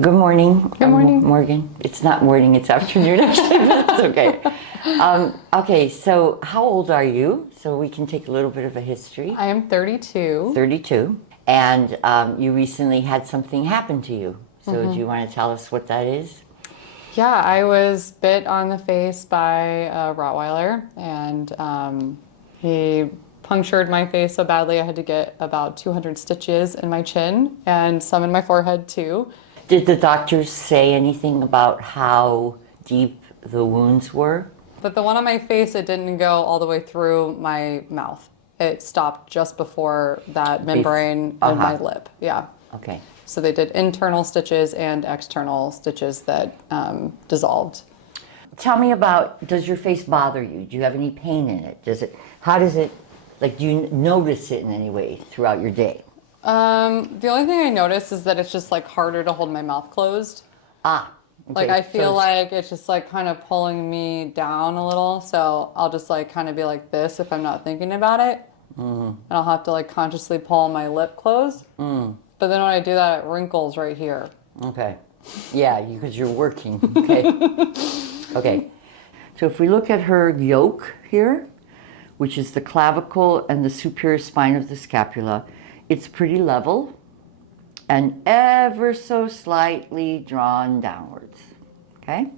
Good morning. Good morning. Morgan. It's not morning, it's afternoon actually, but that's okay. Okay, so how old are you? So we can take a little bit of a history. I am 32. 32. And you recently had something happen to you. So do you want to tell us what that is? Yeah, I was bit on the face by a Rottweiler, and he punctured my face so badly I had to get about 200 stitches in my chin and some in my forehead too. Did the doctors say anything about how deep the wounds were? But the one on my face, it didn't go all the way through my mouth. It stopped just before that membrane of my lip. Yeah. Okay. So they did internal stitches and external stitches that dissolved. Tell me about, does your face bother you? Do you have any pain in it? How does it, like, do you notice it in any way throughout your day? The only thing I notice is that it's just like harder to hold my mouth closed. Ah. Okay. Like I feel like it's just like kind of pulling me down a little. So I'll just like kind of be like this if I'm not thinking about it. And I'll have to like consciously pull my lip closed. But then when I do that, it wrinkles right here. Okay. Yeah, because you're working. Okay. Okay. So if we look at her yoke here, which is the clavicle and the superior spine of the scapula, it's pretty level and ever so slightly drawn downwards. Okay?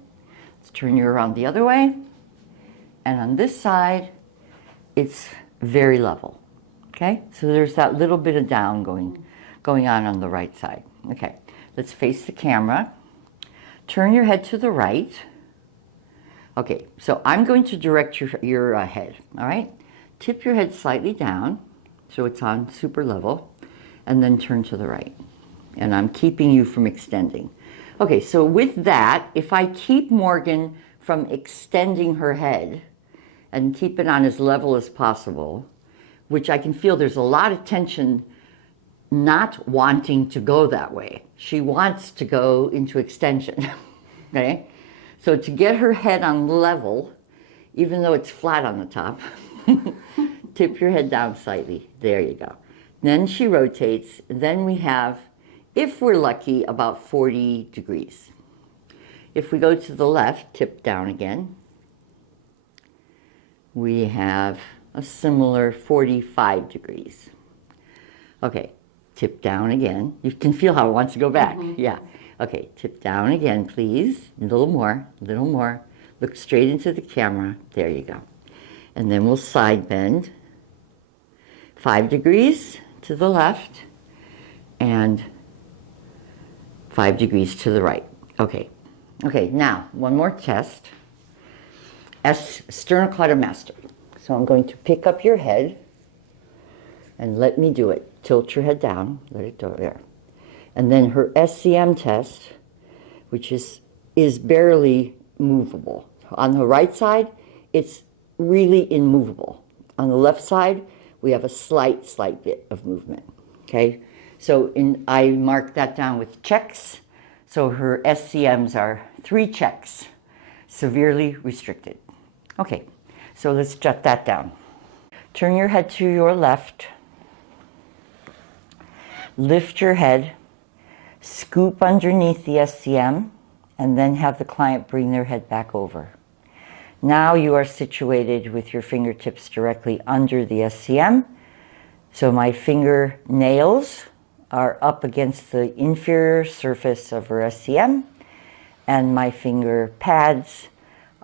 Let's turn you around the other way. And on this side, it's very level. Okay? So there's that little bit of down going on the right side. Okay. Let's face the camera. Turn your head to the right. Okay, so I'm going to direct your head, all right? Tip your head slightly down, so it's on super level, and then turn to the right. And I'm keeping you from extending. Okay, so with that, if I keep Morgan from extending her head and keep it on as level as possible, which I can feel there's a lot of tension not wanting to go that way. She wants to go into extension, okay? So to get her head on level, even though it's flat on the top, tip your head down slightly. There you go. Then she rotates. Then we have, if we're lucky, about 40 degrees. If we go to the left, tip down again, we have a similar 45 degrees. Okay, tip down again. You can feel how it wants to go back. Yeah. Okay, tip down again, please. A little more, a little more. Look straight into the camera. There you go. And then we'll side bend. 5 degrees to the left and 5 degrees to the right. Okay. Okay, now, one more test. Sternocleidomastoid. So I'm going to pick up your head and let me do it. Tilt your head down. Let it go there. And then her SCM test, which is barely movable. On the right side, it's really immovable. On the left side, we have a slight bit of movement. Okay, so I marked that down with checks. So her SCMs are 3 checks, severely restricted. Okay, so let's jot that down. Turn your head to your left. Lift your head. Scoop underneath the SCM, and then have the client bring their head back over. Now you are situated with your fingertips directly under the SCM. So my fingernails are up against the inferior surface of her SCM, and my finger pads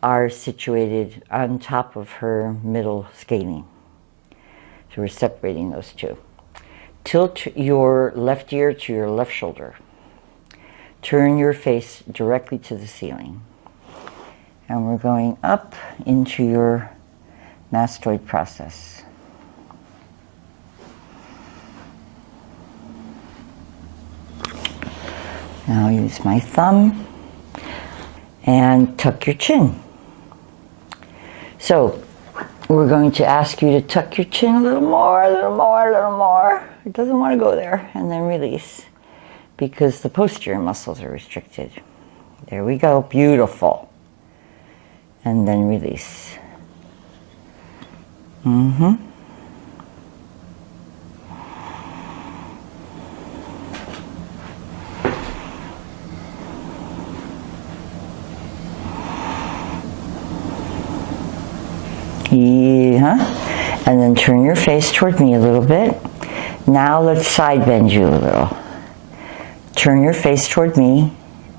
are situated on top of her middle scalene. So we're separating those two. Tilt your left ear to your left shoulder. Turn your face directly to the ceiling. And we're going up into your mastoid process. Now I'll use my thumb and tuck your chin. So we're going to ask you to tuck your chin a little more, a little more, a little more. It doesn't want to go there. And then release, because the posterior muscles are restricted. There we go. Beautiful. And then release. Yeah. And then turn your face toward me a little bit. Now let's side bend you a little. Turn your face toward me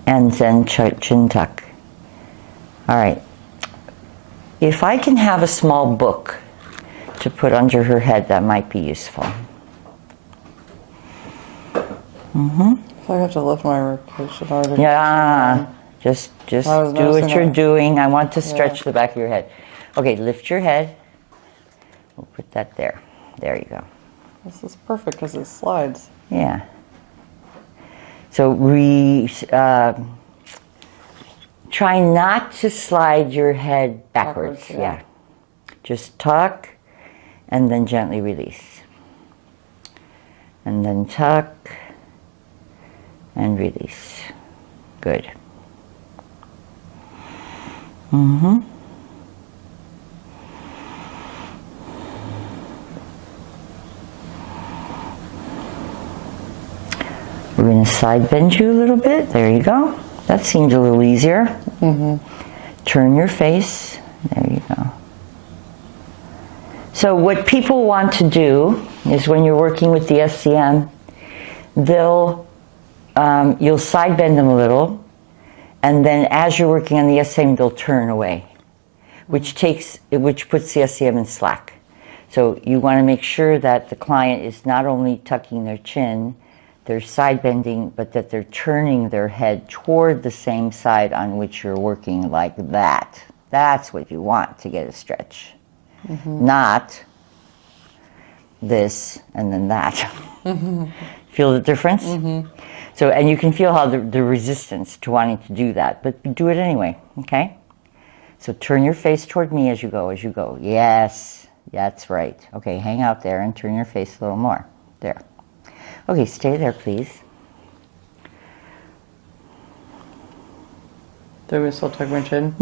and then chin tuck. All right. If I can have a small book to put under her head, that might be useful. If I have to lift my ribcage in order to Yeah. Just do what you're doing. I want to stretch the back of your head. Okay, lift your head. We'll put that there. There you go. This is perfect because it slides. Yeah. So try not to slide your head backwards. Yeah. Just tuck and then gently release. And then tuck and release. Good. We're going to side bend you a little bit. There you go. That seems a little easier. Turn your face. There you go. So what people want to do is when you're working with the SCM, you'll side bend them a little, and then as you're working on the SCM, they'll turn away, which puts the SCM in slack. So you want to make sure that the client is not only tucking their chin, they're side bending, but that they're turning their head toward the same side on which you're working, like that. That's what you want to get a stretch. Not this and then that. Feel the difference? So, and you can feel how the resistance to wanting to do that, but do it anyway, okay? So turn your face toward me as you go. Yes, that's right. Okay, hang out there and turn your face a little more. There. Okay, stay there, please. Do we still tuck my chin?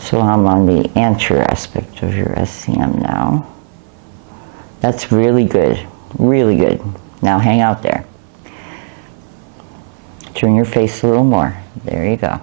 So I'm on the anterior aspect of your SCM now. That's really good, really good. Now hang out there. Turn your face a little more. There you go.